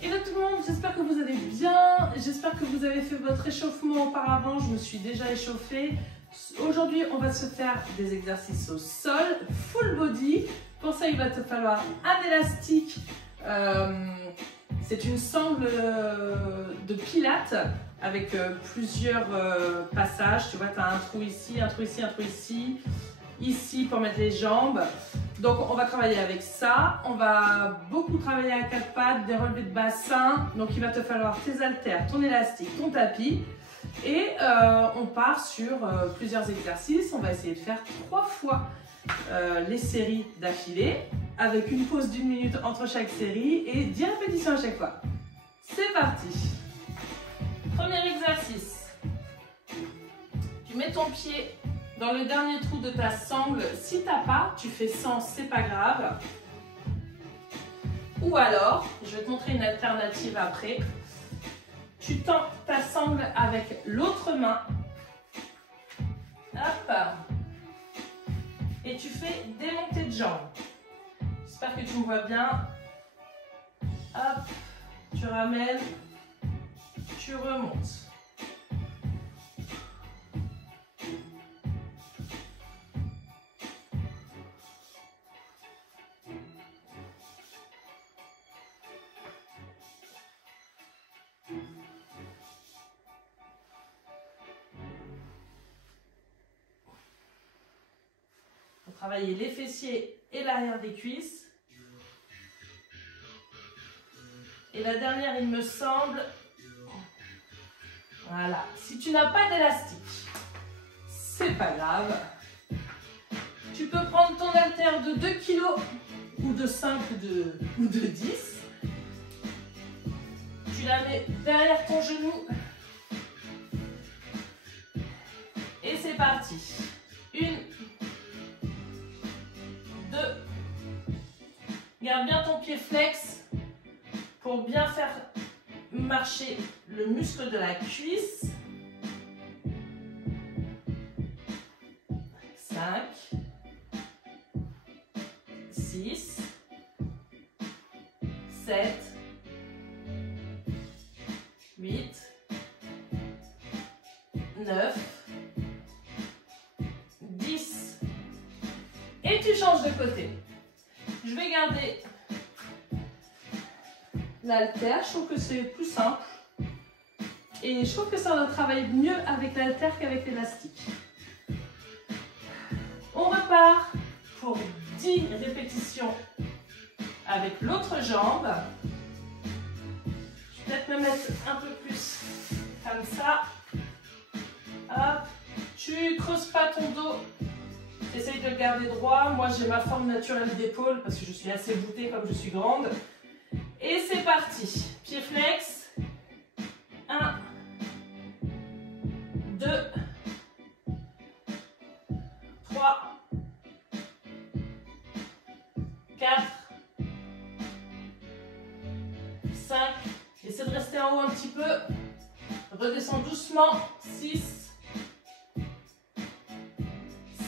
Hello tout le monde, j'espère que vous allez bien, j'espère que vous avez fait votre échauffement auparavant, je me suis déjà échauffée. Aujourd'hui, on va se faire des exercices au sol, full body. Pour ça, il va te falloir un élastique, c'est une sangle de pilates avec plusieurs passages. Tu vois, tu as un trou ici, un trou ici, un trou ici, ici pour mettre les jambes. Donc on va travailler avec ça, on va beaucoup travailler à quatre pattes, des relevés de bassin. Donc il va te falloir tes haltères, ton élastique, ton tapis. Et on part sur plusieurs exercices. On va essayer de faire 3 fois les séries d'affilée avec une pause d'1 minute entre chaque série et 10 répétitions à chaque fois. C'est parti. Premier exercice. Tu mets ton pied dans le dernier trou de ta sangle. Si tu n'as pas, tu fais sans, c'est pas grave. Ou alors, je vais te montrer une alternative après. Tu tends ta sangle avec l'autre main. Hop. Et tu fais démonter de jambes. J'espère que tu me vois bien. Hop. Tu ramènes. Tu remontes. Travailler les fessiers et l'arrière des cuisses. Et la dernière, il me semble. Voilà. Si tu n'as pas d'élastique, c'est pas grave. Tu peux prendre ton haltère de 2 kg ou de 5 ou de 10. Tu la mets derrière ton genou. Et c'est parti. 1, 2. Garde bien ton pied flex pour bien faire marcher le muscle de la cuisse. 5, 6, 7, 8, 9, 10. Et tu changes de côté. Je vais garder l'haltère. Je trouve que c'est plus simple. Et je trouve que ça va travailler mieux avec l'haltère qu'avec l'élastique. On repart pour 10 répétitions avec l'autre jambe. Je vais peut-être me mettre un peu plus comme ça. Hop. Tu creuses pas ton dos. Essaye de le garder droit. Moi, j'ai ma forme naturelle d'épaule parce que je suis assez voûtée comme je suis grande. Et c'est parti. Pied flex. 1, 2, 3, 4, 5. Essaie de rester en haut un petit peu. Redescends doucement. 6,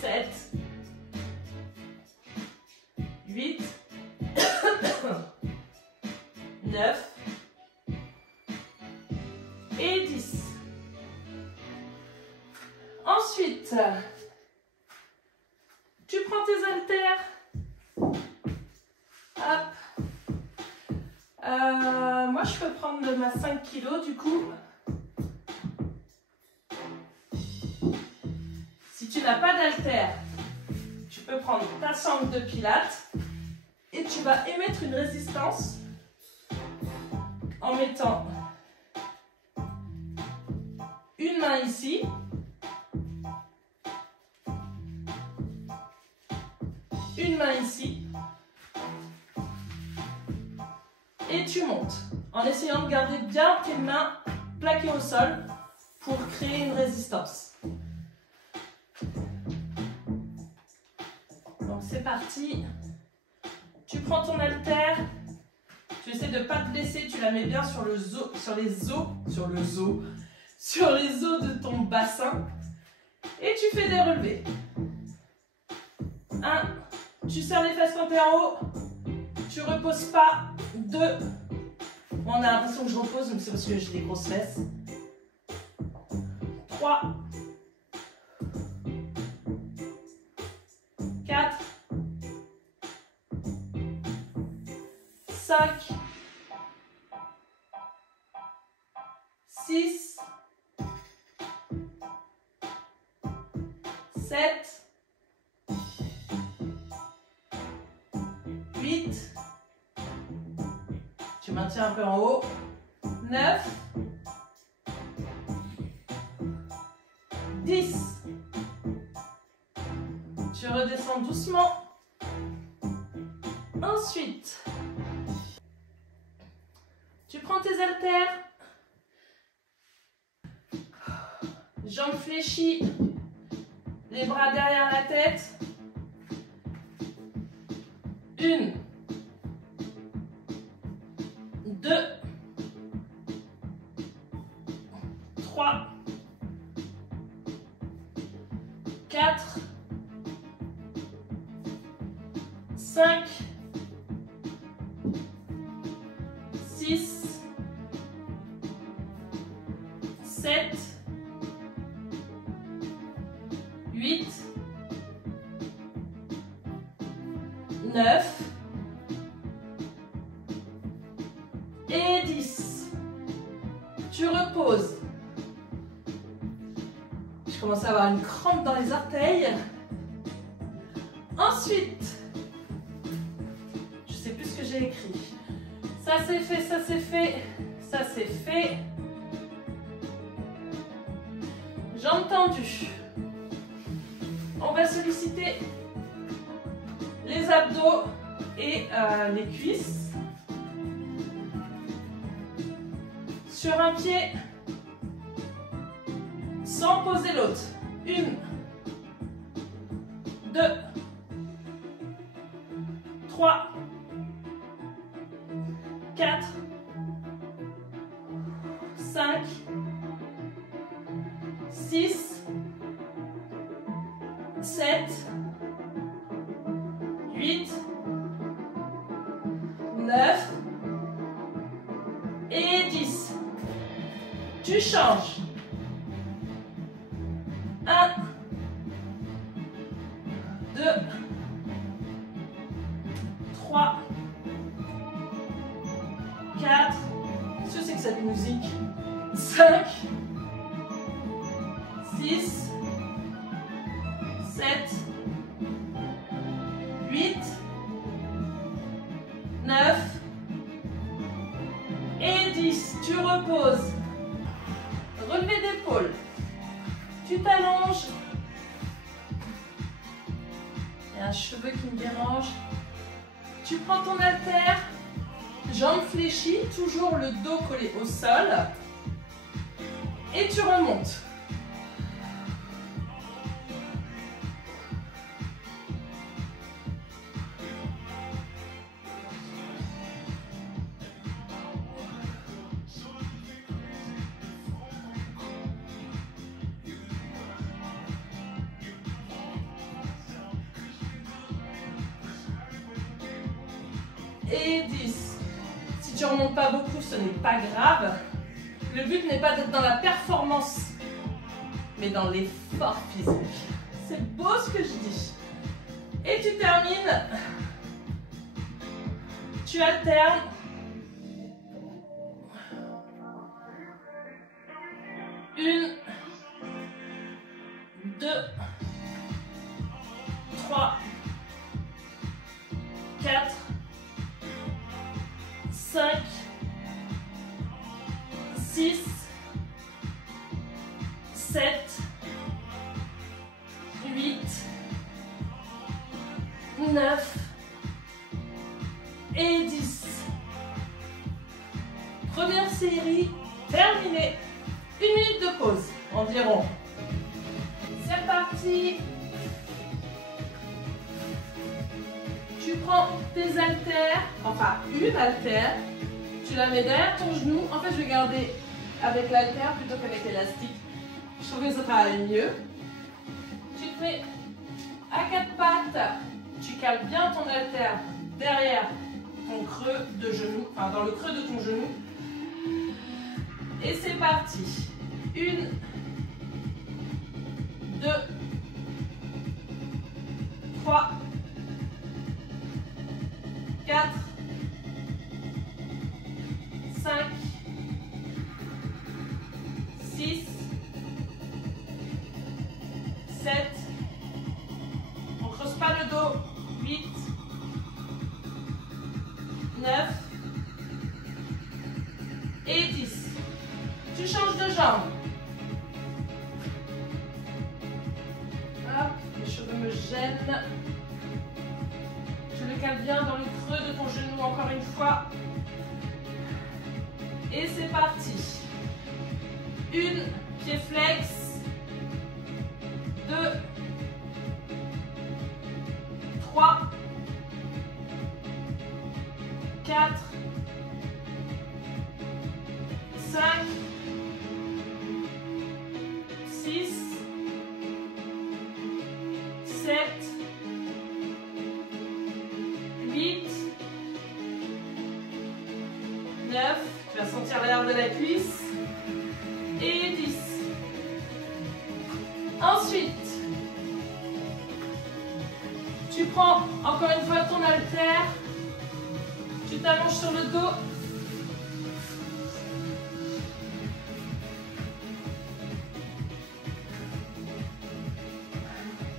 7, 8, 9 et 10. Ensuite, tu prends tes haltères. Hop. Moi, je peux prendre ma 5 kg du coup. Si tu n'as pas d'haltère, tu peux prendre ta sangle de pilates et tu vas émettre une résistance en mettant une main ici, une main ici et tu montes en essayant de garder bien tes mains plaquées au sol pour créer une résistance. Donc c'est parti. Tu prends ton haltère, tu essaies de ne pas te blesser, tu la mets bien sur les os de ton bassin et tu fais des relevés. 1, tu serres les fesses quand tu es en haut, tu reposes pas. 2, Moi, on a l'impression que je repose, mais c'est parce que j'ai des grosses fesses. 3, 4, 5, 6, 7, 8, tu maintiens un peu en haut, 9, 10, tu redescends doucement, ensuite, tu prends tes haltères, jambes fléchies, les bras derrière la tête, 1, 2, 3, 4, 5, 6, 7, 8, 9 et 10. Tu reposes. Je commence à avoir une crampe dans les orteils. Ensuite, je sais plus ce que j'ai écrit. Ça c'est fait, ça c'est fait, ça c'est fait. Jambes tendues. On va solliciter les abdos et les cuisses. Sur un pied, sans poser l'autre. 1, 2, 3, 4, 5, 6, 7, 8, 9 et 10. Tu changes. 1, 2, 3, 4. Qu'est-ce que c'est que cette musique? 5, 6, 7, 8, 9 et 10. Tu reposes. Relevé d'épaule. Tu t'allonges. Il y a un cheveu qui me dérange. Tu prends ton haltère. Jambes fléchies, toujours le dos collé au sol. Et tu remontes. Et 10. Si tu ne remontes pas beaucoup, ce n'est pas grave. Le but n'est pas d'être dans la performance, mais dans l'effort physique. C'est beau ce que je dis. Et tu termines. Tu alternes. Une, 2, 3, 4, 5, 6, 7, 8, 9 et 10. Première série terminée. 1 minute de pause environ. C'est reparti. Tu prends tes haltères, enfin une haltère, tu la mets derrière ton genou. En fait, je vais garder avec l'haltère plutôt qu'avec l'élastique. Je trouve que ça travaille mieux. Tu te mets à 4 pattes, tu cales bien ton haltère derrière ton creux de genou, enfin dans le creux de ton genou. Et c'est parti. 1, 2, 3, 4, 5, 6, 7, on ne creuse pas le dos, 8, 9 et 10. Tu changes de jambe. Hop, les cheveux me gênent. Je le cale bien dans le creux de ton genou encore une fois. Et c'est parti. 1, pied flex. 2, 3, 4, 5, 6, 7, 8, 9, tu vas sentir l'arrière de la cuisse, et 10. Ensuite, tu prends encore une fois ton haltère, tu t'allonges sur le dos.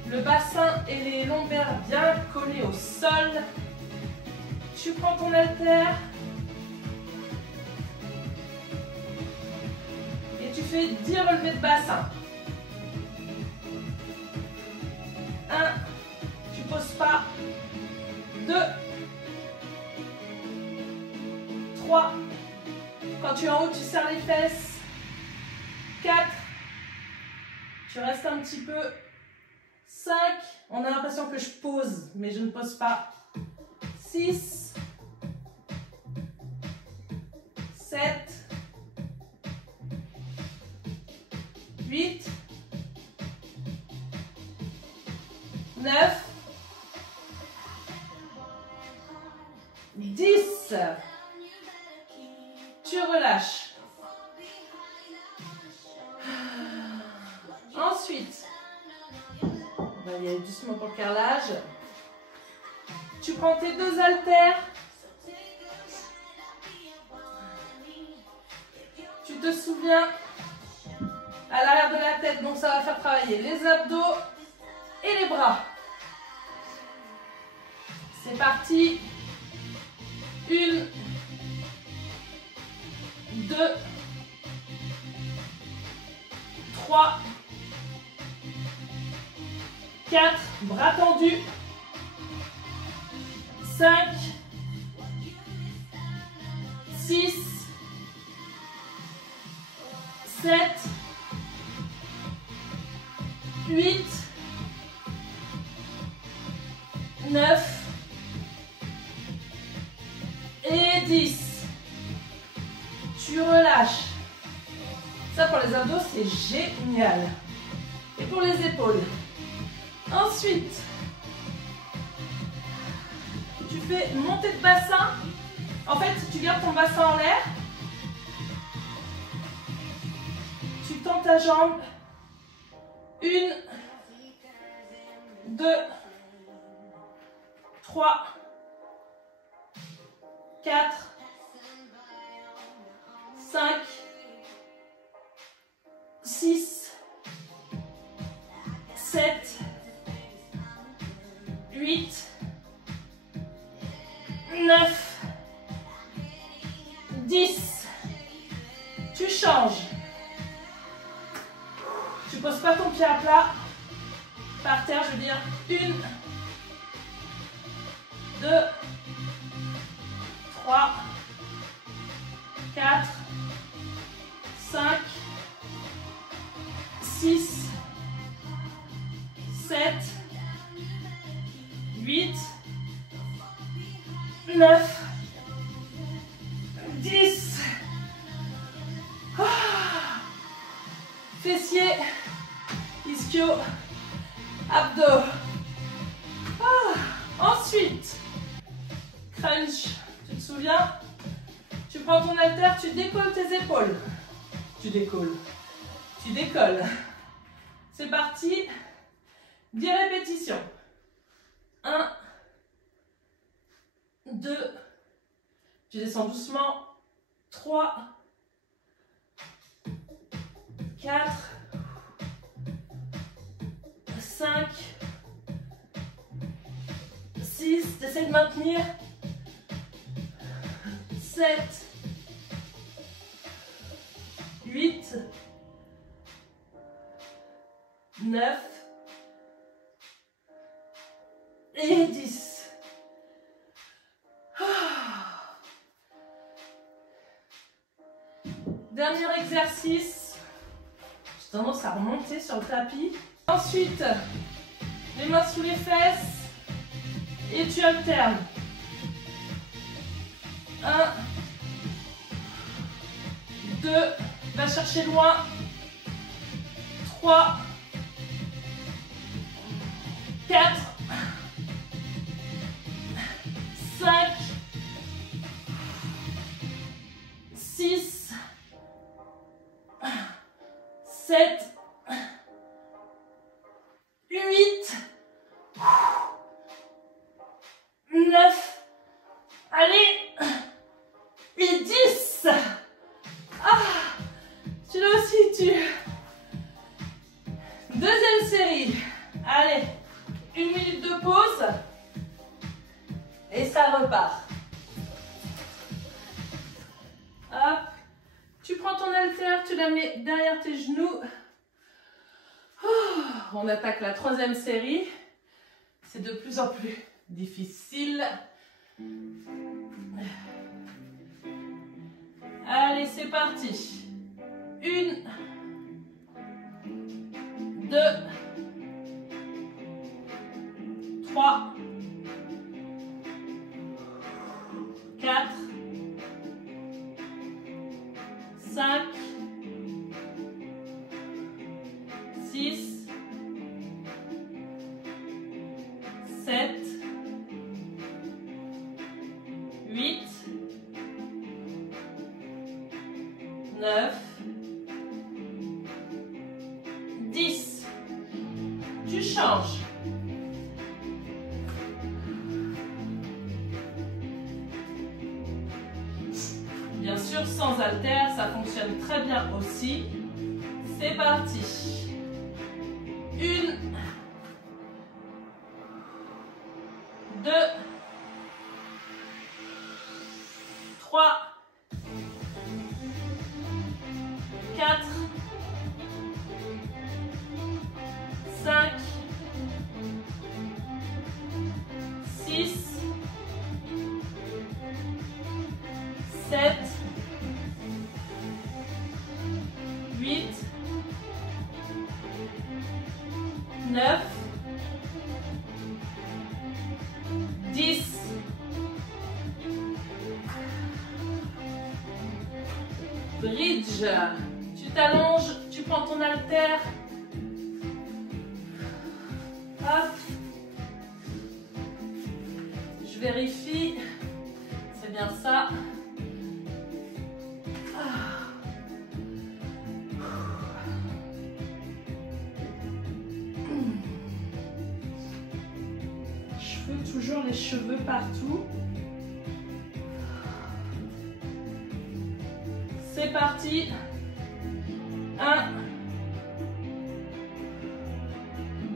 Le bassin et les lombaires bien collés au sol. Tu prends ton haltère. Et tu fais 10 relevés de bassin. 1, tu poses pas. 2, 3, quand tu es en haut, tu serres les fesses. 4, tu restes un petit peu. 5, on a l'impression que je pose, mais je ne pose pas. 6, 7, 8, 9, 10. Tu relâches. Ensuite, on va y aller doucement pour le carrelage. Tu prends tes 2 haltères. Tu te souviens à l'arrière de la tête, donc ça va faire travailler les abdos et les bras. C'est parti. 1, 2, 3, 4, bras tendus. 5, 6, 7, 8, 9 et 10. Tu relâches. Ça pour les abdos, c'est génial. Et pour les épaules. Ensuite, tu fais montée de bassin. En fait, tu gardes ton bassin en l'air. Tu tends ta jambe. 1, 2, 3, 4, 5, 6, 7, 8, 9, 10. Tu changes. Tu poses pas ton pied à plat. Par terre, je veux dire 1, 2, 3, 4, 5, 6, 7, 8, 9, 10. Fessiers, ischio, abdos. Ensuite, crunch. Tu te souviens? Tu prends ton haltère, tu décolles tes épaules. tu décolles. Tu décolles. C'est parti. 10 répétitions. 1, 2, tu descends doucement. 3, 4, 5, 6, tu essaies de maintenir. 7, 8, 9 et 10. Dernier exercice. J'ai tendance à remonter sur le tapis. Ensuite, les mains sous les fesses et tu alternes. 1, 2, va chercher loin. 3, 4, 5, 6, 7, 8, 9, allez, et 10. Ah, tu l'as aussi, tu. Deuxième série. Allez, 1 minute de pause. Et ça repart. Hop. Tu prends ton haltère, tu la mets derrière tes genoux. Oh, on attaque la troisième série. C'est de plus en plus difficile. Allez, c'est parti. 1, 2, 3, 4, 5, 6, 7, 8, 9, 10. Tu changes. Bien sûr, sans haltère, ça fonctionne très bien aussi. C'est parti. 1, 2, 3, 4, 5, 6, 7, 8, 9, 10. Bridge. Tu t'allonges, tu prends ton haltère. Hop. Je vérifie. C'est bien ça. Toujours les cheveux partout. C'est parti. 1,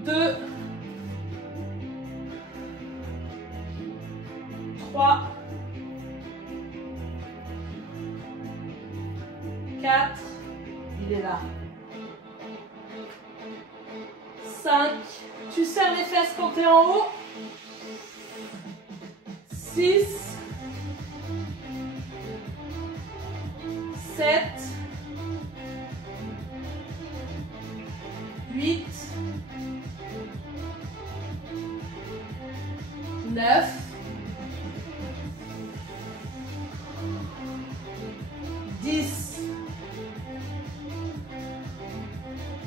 2, 3, 4, il est là. 5, tu serres les fesses quand tu es en haut. 6, 7, 8, 9, 10.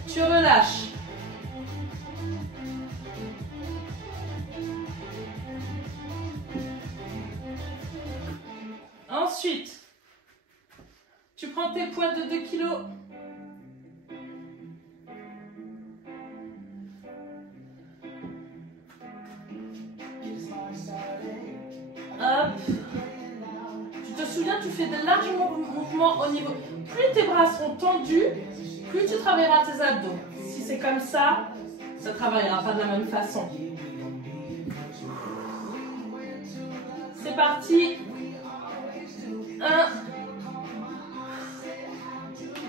Tu relâches. Ensuite, tu prends tes poids de 2 kg fais de larges mouvements au niveau. Plus tes bras sont tendus, plus tu travailleras tes abdos. Si c'est comme ça ne travaillera pas de la même façon. C'est parti. 1,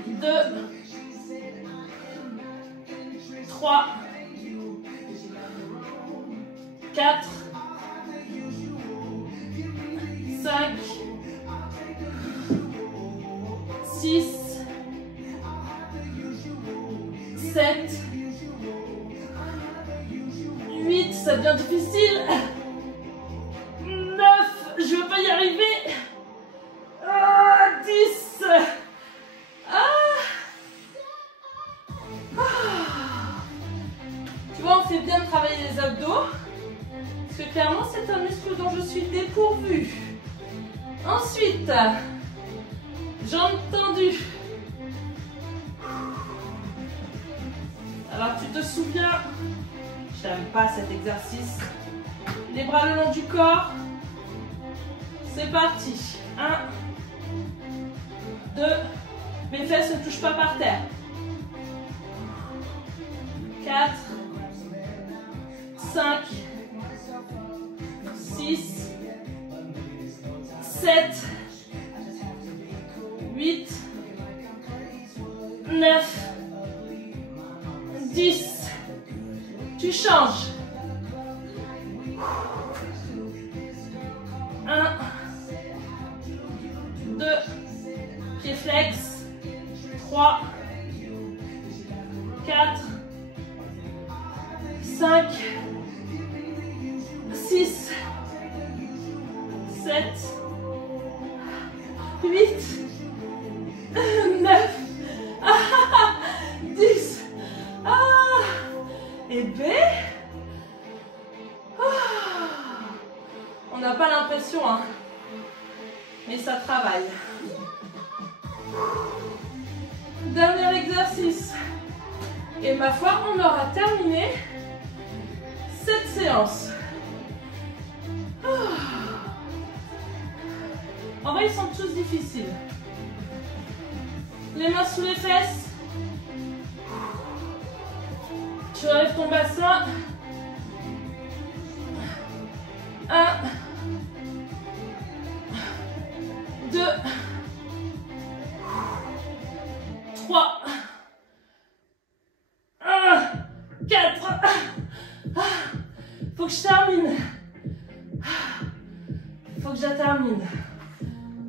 2, 3, 4, 5, 6, 7, 8, ça devient difficile. 9, je ne vais pas y arriver. 10. Tu vois, on fait bien de travailler les abdos. Parce que clairement, c'est un muscle dont je suis dépourvue. Ensuite, jambes tendues. Alors, tu te souviens, je n'aime pas cet exercice. Les bras le long du corps. C'est parti. 1, 2, mes fesses ne touchent pas par terre. 4, 5, 6, 7, 8, 9, 10. Tu changes. 1, 2, pied flex. 3, 4, 5, 6, 7, 8, 9, 10. Et B. On n'a pas l'impression, hein, mais ça travaille. Dernier exercice. Et ma foi, on aura terminé cette séance. En vrai, ils sont tous difficiles. Les mains sous les fesses. Tu enlèves ton bassin. 1, 2, 3, 4. Faut que je termine. Faut que je la termine.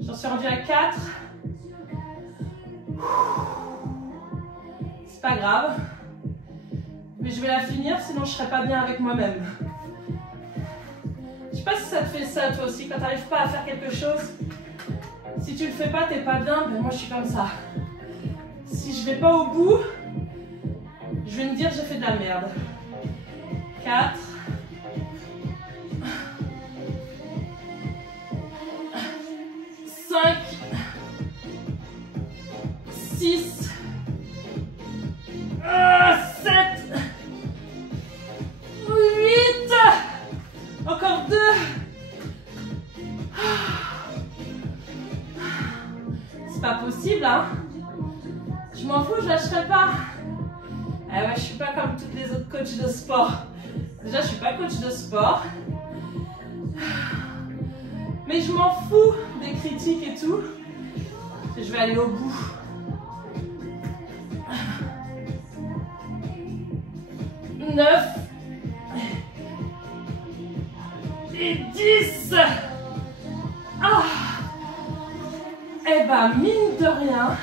J'en suis rendue à 4. C'est pas grave. Mais je vais la finir, sinon je serai pas bien avec moi-même. Je sais pas si ça te fait ça toi aussi, quand tu n'arrives pas à faire quelque chose. Si tu le fais pas, t'es pas bien, ben moi je suis comme ça. Si je vais pas au bout, je vais me dire j'ai fait de la merde. 4. 5. 6. 7. 8. Encore 2. C'est pas possible, hein. Je m'en fous, je lâcherai pas. Ah ouais, je suis pas comme toutes les autres coachs de sport. Déjà, je suis pas coach de sport. Mais je m'en fous des critiques et tout. Je vais aller au bout. 9. Et 10. Eh ben, mine de rien,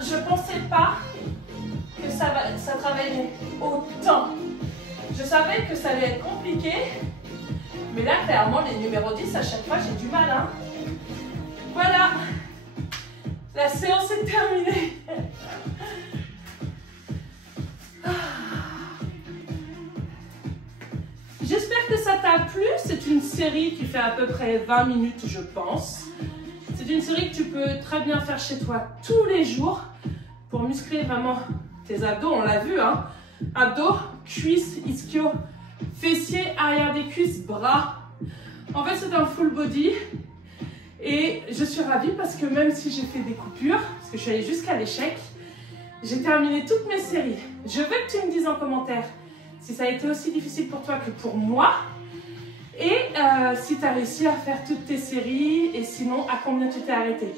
je pensais pas que ça travaillerait autant. Je savais que ça allait être compliqué, mais là, clairement, les numéros 10, à chaque fois, j'ai du mal. Hein. Voilà, la séance est terminée. J'espère que ça t'a plu. C'est une série qui fait à peu près 20 minutes, je pense. C'est une série que tu peux très bien faire chez toi tous les jours pour muscler vraiment tes abdos. On l'a vu, hein. Abdos, cuisses, ischio, fessiers, arrière des cuisses, bras. En fait, c'est un full body. Et je suis ravie parce que même si j'ai fait des coupures, parce que je suis allée jusqu'à l'échec, j'ai terminé toutes mes séries. Je veux que tu me dises en commentaire si ça a été aussi difficile pour toi que pour moi. Et si tu as réussi à faire toutes tes séries et sinon à combien tu t'es arrêté.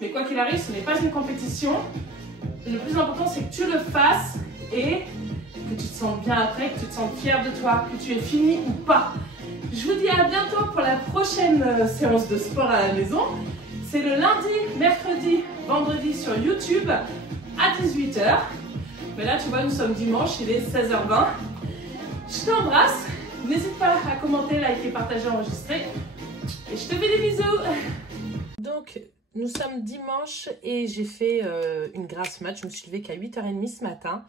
Mais quoi qu'il arrive, ce n'est pas une compétition. Le plus important, c'est que tu le fasses et que tu te sentes bien après, que tu te sentes fier de toi, que tu es fini ou pas. Je vous dis à bientôt pour la prochaine séance de sport à la maison. C'est le lundi, mercredi, vendredi sur YouTube à 18 h. Mais là, tu vois, nous sommes dimanche, il est 16 h 20. Je t'embrasse. N'hésite pas à commenter, liker, partager, enregistrer. Et je te fais des bisous. Donc, nous sommes dimanche et j'ai fait une grasse mat. Je me suis levée qu'à 8 h 30 ce matin.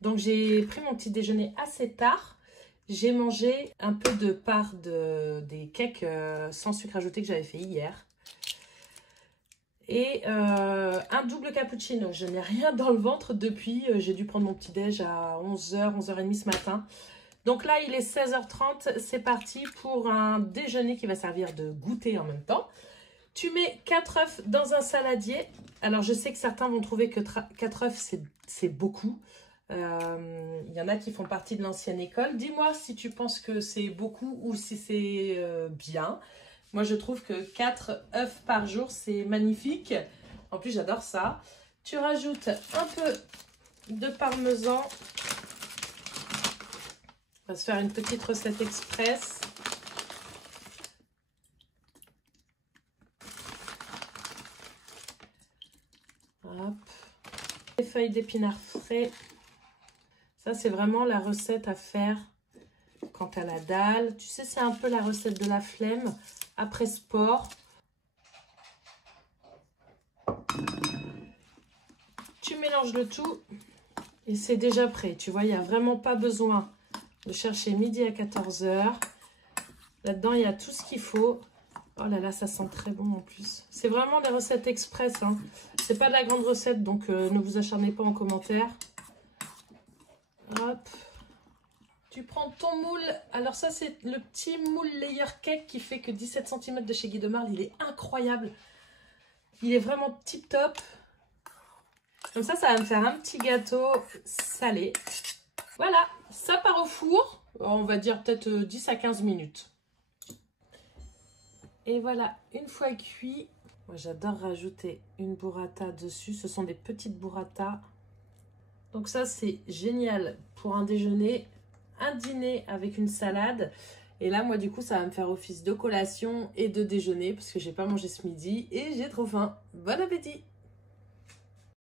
Donc, j'ai pris mon petit déjeuner assez tard. J'ai mangé un peu de part des cakes sans sucre ajouté que j'avais fait hier. Et un double cappuccino. Je n'ai rien dans le ventre depuis. J'ai dû prendre mon petit déj à 11 h, 11 h 30 ce matin. Donc là, il est 16 h 30. C'est parti pour un déjeuner qui va servir de goûter en même temps. Tu mets 4 œufs dans un saladier. Alors, je sais que certains vont trouver que 4 œufs, c'est beaucoup. Il y en a qui font partie de l'ancienne école. Dis-moi si tu penses que c'est beaucoup ou si c'est bien. Moi, je trouve que 4 œufs par jour, c'est magnifique. En plus, j'adore ça. Tu rajoutes un peu de parmesan. On va se faire une petite recette express. Hop. Des feuilles d'épinards frais. Ça, c'est vraiment la recette à faire quand tu as la dalle. Tu sais, c'est un peu la recette de la flemme après sport. Tu mélanges le tout et c'est déjà prêt. Tu vois, il n'y a vraiment pas besoin de chercher midi à 14 h. Là-dedans, il y a tout ce qu'il faut. Oh là là, ça sent très bon en plus. C'est vraiment des recettes express. Hein. C'est pas de la grande recette, donc ne vous acharnez pas en commentaire. Hop. Tu prends ton moule. Alors ça, c'est le petit moule layer cake qui fait que 17 cm de chez Guy de Marle. Il est incroyable. Il est vraiment tip top. Comme ça va me faire un petit gâteau salé. Voilà, ça part au four. On va dire peut-être 10 à 15 minutes. Et voilà, une fois cuit. Moi, j'adore rajouter une burrata dessus. Ce sont des petites burratas. Donc ça, c'est génial pour un déjeuner, un dîner avec une salade. Et là, moi, du coup, ça va me faire office de collation et de déjeuner parce que j'ai pas mangé ce midi et j'ai trop faim. Bon appétit!